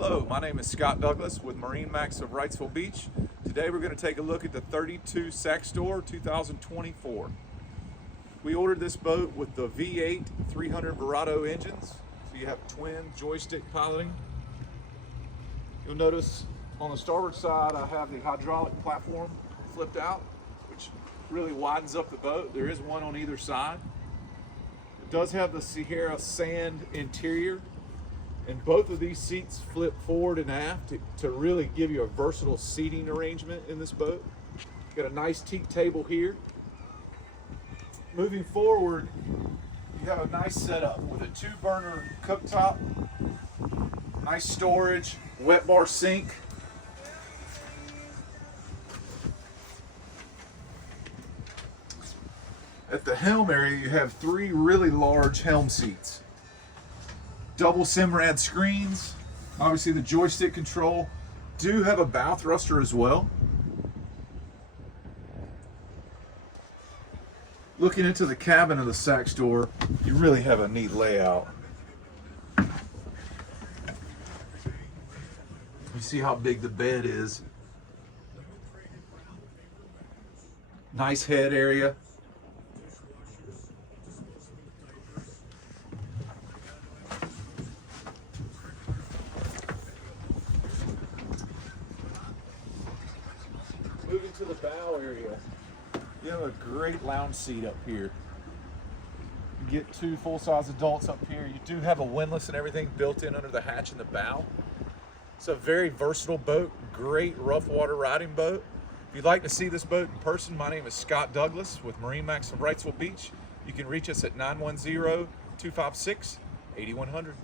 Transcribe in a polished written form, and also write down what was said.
Hello, my name is Scott Douglas with MarineMax of Wrightsville Beach. Today we're going to take a look at the 32 Saxdor 2024. We ordered this boat with the V8 300 Verado engines, so you have twin joystick piloting. You'll notice on the starboard side I have the hydraulic platform flipped out, which really widens up the boat. There is one on either side. It does have the Sierra sand interior, and both of these seats flip forward and aft to really give you a versatile seating arrangement in this boat. Got a nice teak table here. Moving forward, you have a nice setup with a 2-burner cooktop, nice storage, wet bar sink. At the helm area, you have 3 really large helm seats. Double Simrad screens, obviously the joystick control. Do have a bow thruster as well. Looking into the cabin of the Saxdor, you really have a neat layout. You see how big the bed is. Nice head area. Moving to the bow area, you have a great lounge seat up here. You get 2 full-size adults up here. You do have a windlass and everything built in under the hatch in the bow. It's a very versatile boat, great rough water riding boat. If you'd like to see this boat in person, my name is Scott Douglas with MarineMax of Wrightsville Beach. You can reach us at 910-256-8100.